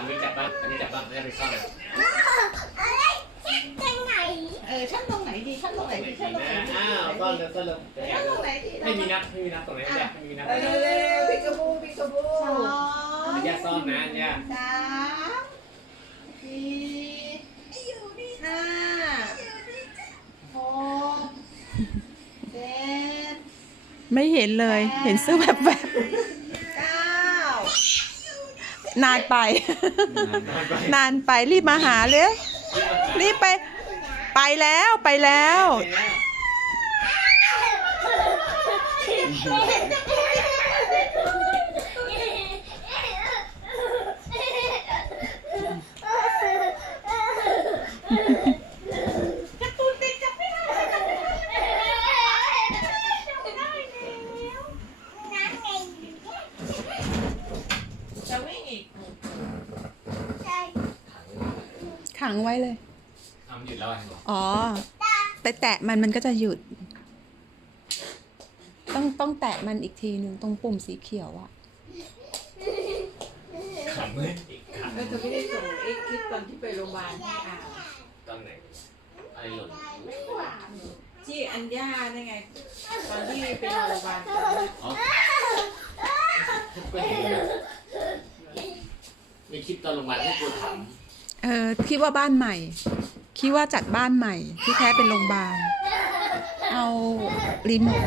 ามนี้จับบ้างอันนี้จับบ้างไม่ได้ไปซ่อนเลยเออชั้นตรงไหนดีชั้นตรงไหนดีชั้นตรงไหนดีอ้าวซ่อนเลยซ่อนเลยชั้นตรงไหนดีไม่มีนับไม่มีนับตรงไหนไม่ได้ไม่มีนับเร็วเร็วพิกาบูพิกาบูสองอันนี้ซ่อนนะอันนี้สามสี่ห้าหกเจ็ดไม่เห็นเลยเห็นเสื้อแบบแบบ เก้านานไปไป นานไปรีบมาหาเร็วรีบไป ไปแล้วไปแล้วการ์ตูนเด็กจับไม่ได้ จะวิ่งอีกขังไว้เลย ทำหยุดแล้วไงอ๋อ แต่แตะมันมันก็จะหยุด ต้องต้องแตะมันอีกทีหนึ่งตรงปุ่มสีเขียวอะขังเลยอีกขังเออเธอไม่ได้ส่งไอ้คลิปตอนที่ไปโรงพยาบาลให้อ่านตอนไหนอะไรหล่นที่อัญญาเนี่ยไง ตอนที่ไปโรงพยาบาลตอนนั้น อ๋อก็เห็นนะมีคลิปต อนลงมาที่กูถามเออคิดว่าบ้านใหม่ คิดว่าจัดบ้านใหม่ ที่แท้เป็นโรงพยาบาล เอารีโมท